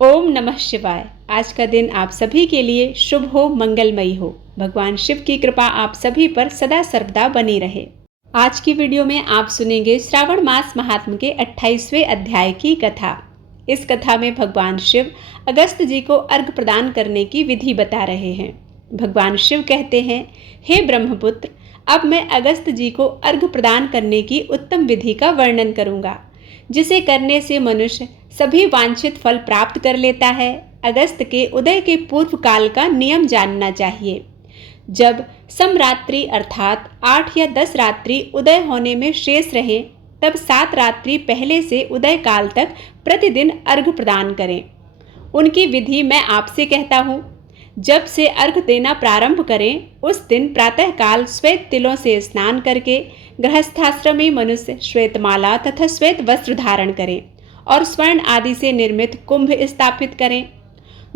ओम नमः शिवाय। आज का दिन आप सभी के लिए शुभ हो, मंगलमयी हो। भगवान शिव की कृपा आप सभी पर सदा सर्वदा बनी रहे। आज की वीडियो में आप सुनेंगे श्रावण मास महात्म्य के 28वें अध्याय की कथा। इस कथा में भगवान शिव अगस्त जी को अर्घ प्रदान करने की विधि बता रहे हैं। भगवान शिव कहते हैं, हे ब्रह्मपुत्र, अब मैं अगस्त जी को अर्घ प्रदान करने की उत्तम विधि का वर्णन करूंगा, जिसे करने से मनुष्य सभी वांछित फल प्राप्त कर लेता है। अगस्त के उदय के पूर्व काल का नियम जानना चाहिए। जब समरात्रि अर्थात 8 या 10 रात्रि उदय होने में शेष रहे, तब 7 रात्रि पहले से उदय काल तक प्रतिदिन अर्घ प्रदान करें। उनकी विधि मैं आपसे कहता हूँ। जब से अर्घ देना प्रारंभ करें, उस दिन प्रातःकाल श्वेत तिलों से स्नान करके गृहस्थाश्रमी मनुष्य श्वेतमाला तथा श्वेत वस्त्र धारण करें और स्वर्ण आदि से निर्मित कुंभ स्थापित करें,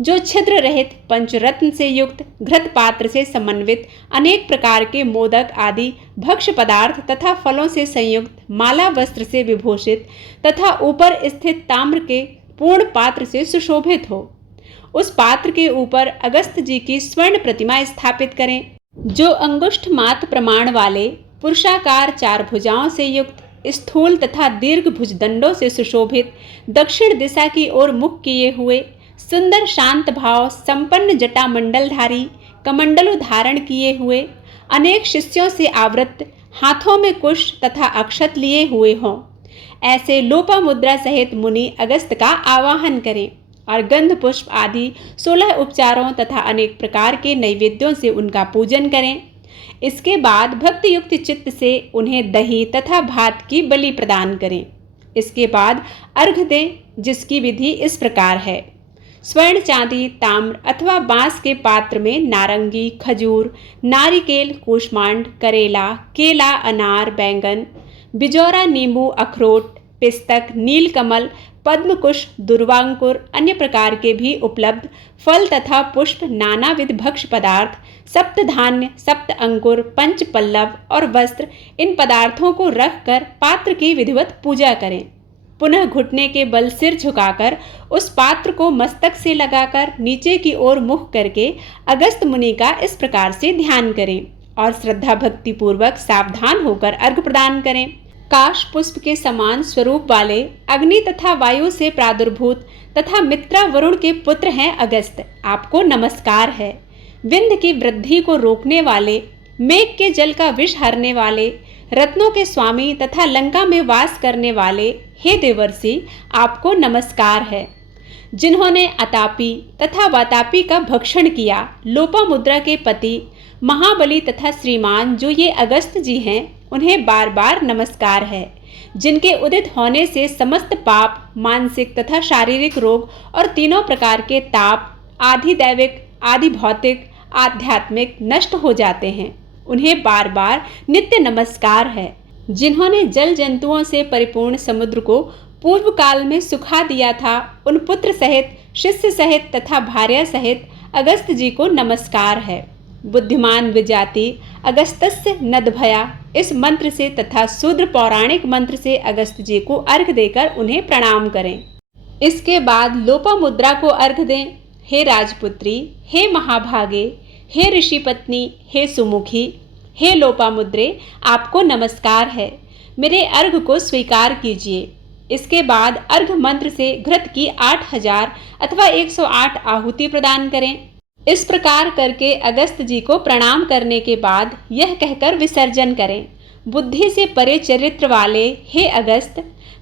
जो छिद्र रहित पंचरत्न से युक्त घृत पात्र से समन्वित अनेक प्रकार के मोदक आदि भक्ष्य पदार्थ तथा फलों से संयुक्त माला वस्त्र से विभूषित तथा ऊपर स्थित ताम्र के पूर्ण पात्र से सुशोभित हो। उस पात्र के ऊपर अगस्त जी की स्वर्ण प्रतिमा स्थापित करें, जो अंगुष्ठ मात्र प्रमाण वाले पुरुषाकार 4 भुजाओं से युक्त स्थूल तथा दीर्घ भुजदंडों से सुशोभित दक्षिण दिशा की ओर मुख किए हुए सुंदर शांत भाव संपन्न जटा मंडलधारी कमंडलु धारण किए हुए अनेक शिष्यों से आवृत हाथों में कुश तथा अक्षत लिए हुए हों। ऐसे लोपामुद्रा सहित मुनि अगस्त का आवाहन करें और गंध पुष्प आदि 16 उपचारों तथा अनेक प्रकार के नैवेद्यों से उनका पूजन करें। इसके बाद भक्ति युक्त चित्त से उन्हें दही तथा भात की बलि प्रदान करें। इसके बाद अर्घ दें, जिसकी विधि इस प्रकार है। स्वर्ण चांदी ताम्र अथवा बांस के पात्र में नारंगी खजूर नारिकेल कूष्मांड करेला केला अनार बैंगन बिजौरा नींबू अखरोट पिस्तक नीलकमल पद्मकुश दुर्वांकुर अन्य प्रकार के भी उपलब्ध फल तथा पुष्प नानाविध भक्ष्य पदार्थ सप्त धान्य सप्त अंकुर पंच पल्लव और वस्त्र, इन पदार्थों को रखकर पात्र की विधिवत पूजा करें। पुनः घुटने के बल सिर झुकाकर उस पात्र को मस्तक से लगाकर नीचे की ओर मुख करके अगस्त मुनि का इस प्रकार से ध्यान करें और श्रद्धा भक्ति पूर्वक सावधान होकर अर्घ प्रदान करें। काश पुष्प के समान स्वरूप वाले अग्नि तथा वायु से प्रादुर्भूत तथा मित्रा वरुण के पुत्र हैं अगस्त, आपको नमस्कार है। विंध्य की वृद्धि को रोकने वाले, मेघ के जल का विष हरने वाले, रत्नों के स्वामी तथा लंका में वास करने वाले हे देवर्षि, आपको नमस्कार है। जिन्होंने अतापी तथा वातापी का भक्षण किया, लोपामुद्रा के पति महाबली तथा श्रीमान जो ये अगस्त जी हैं, उन्हें बार बार नमस्कार है। जिनके उदित होने से समस्त पाप मानसिक तथा शारीरिक रोग और तीनों प्रकार के ताप आधि दैविक आधि भौतिक आध्यात्मिक नष्ट हो जाते हैं, उन्हें बार बार नित्य नमस्कार है। जिन्होंने जल जंतुओं से परिपूर्ण समुद्र को पूर्व काल में सुखा दिया था, उन पुत्र सहित शिष्य सहित तथा भार्या सहित अगस्त जी को नमस्कार है। बुद्धिमान विजाति अगस्तस्य नदभया इस मंत्र से तथा शूद्र पौराणिक मंत्र से अगस्त जी को अर्घ देकर उन्हें प्रणाम करें। इसके बाद लोपामुद्रा को अर्घ दें। हे राजपुत्री, हे महाभागे, हे ऋषि पत्नी, हे सुमुखी, हे लोपामुद्रे, आपको नमस्कार है। मेरे अर्घ को स्वीकार कीजिए। इसके बाद अर्घ मंत्र से घृत की 8000 अथवा 108 आहुति प्रदान करें। इस प्रकार करके अगस्त जी को प्रणाम करने के बाद यह कहकर विसर्जन करें, बुद्धि से परे चरित्र वाले हे अगस्त,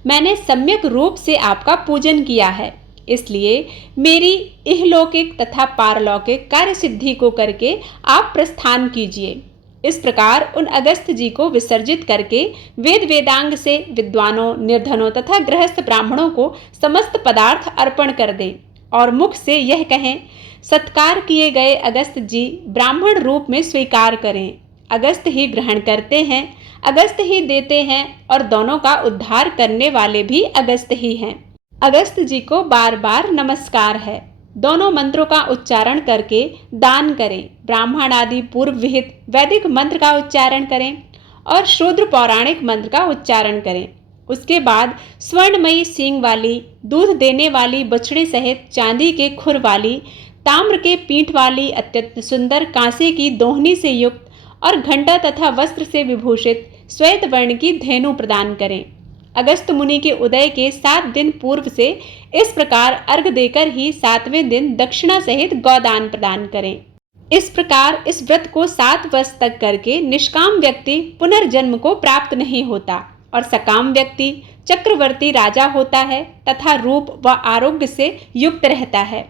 मैंने सम्यक रूप से आपका पूजन किया है, इसलिए मेरी इहलौकिक तथा पारलौकिक कार्य सिद्धि को करके आप प्रस्थान कीजिए। इस प्रकार उन अगस्त जी को विसर्जित करके वेद वेदांग से विद्वानों निर्धनों तथा गृहस्थ ब्राह्मणों को समस्त पदार्थ अर्पण कर दें और मुख से यह कहें, सत्कार किए गए अगस्त जी ब्राह्मण रूप में स्वीकार करें। अगस्त ही ग्रहण करते हैं, अगस्त ही देते हैं और दोनों का उद्धार करने वाले भी अगस्त ही हैं। अगस्त जी को बार बार नमस्कार है। दोनों मंत्रों का उच्चारण करके दान करें। ब्राह्मण आदि पूर्व विहित वैदिक मंत्र का उच्चारण करें और शूद्र पौराणिक मंत्र का उच्चारण करें। उसके बाद स्वर्णमयी सींग वाली, दूध देने वाली बछड़े सहित चांदी के खुर वाली, ताम्र के पीठ वाली अत्यंत सुंदर कांसे की दोहनी से युक्त और घंटा तथा वस्त्र से विभूषित श्वेत वर्ण की धेनु प्रदान करें। अगस्त मुनि के उदय के 7 दिन पूर्व से इस प्रकार अर्घ देकर ही 7वें दिन दक्षिणा सहित गौदान प्रदान करें। इस प्रकार इस व्रत को 7 वर्ष तक करके निष्काम व्यक्ति पुनर्जन्म को प्राप्त नहीं होता और सकाम व्यक्ति चक्रवर्ती राजा होता है तथा रूप व आरोग्य से युक्त रहता है।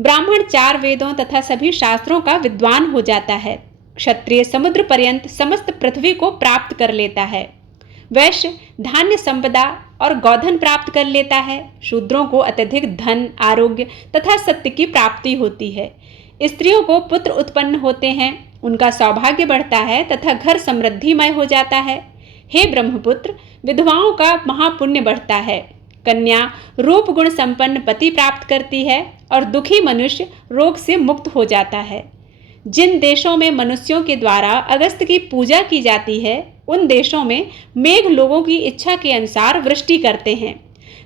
ब्राह्मण 4 वेदों तथा सभी शास्त्रों का विद्वान हो जाता है। क्षत्रिय समुद्र पर्यंत समस्त पृथ्वी को प्राप्त कर लेता है। वैश्य धान्य संपदा और गौधन प्राप्त कर लेता है। शूद्रों को अत्यधिक धन, आरोग्य तथा सत्य की प्राप्ति होती है। स्त्रियों को पुत्र उत्पन्न होते हैं, उनका सौभाग्य बढ़ता है तथा घर समृद्धिमय हो जाता है। हे ब्रह्मपुत्र, विधवाओं का महापुण्य बढ़ता है। कन्या रूप गुण संपन्न पति प्राप्त करती है और दुखी मनुष्य रोग से मुक्त हो जाता है। जिन देशों में मनुष्यों के द्वारा अगस्त की पूजा की जाती है, उन देशों में मेघ लोगों की इच्छा के अनुसार वृष्टि करते हैं।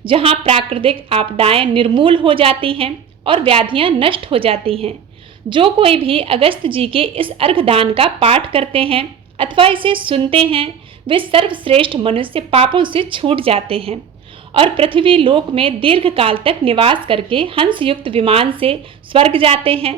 जहाँ प्राकृतिक आपदाएं निर्मूल हो जाती हैं और व्याधियां नष्ट हो जाती हैं। जो कोई भी अगस्त जी के इस अर्घदान का पाठ करते हैं अथवा इसे सुनते हैं, वे सर्वश्रेष्ठ मनुष्य पापों से छूट जाते हैं और पृथ्वी लोक में दीर्घ काल तक निवास करके हंसयुक्त विमान से स्वर्ग जाते हैं।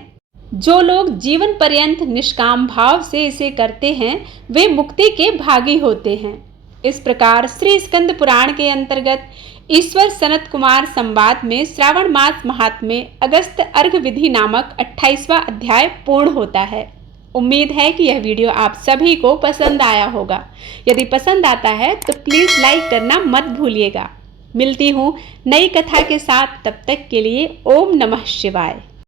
जो लोग जीवन पर्यंत निष्काम भाव से इसे करते हैं, वे मुक्ति के भागी होते हैं। इस प्रकार श्री स्कंद पुराण के अंतर्गत ईश्वर सनत कुमार संवाद में श्रावण मास महात्म्य अगस्त अर्घ विधि नामक 28वां अध्याय पूर्ण होता है। उम्मीद है कि यह वीडियो आप सभी को पसंद आया होगा। यदि पसंद आता है तो प्लीज़ लाइक करना मत भूलिएगा। मिलती हूँ नई कथा के साथ, तब तक के लिए ओम नमः शिवाय।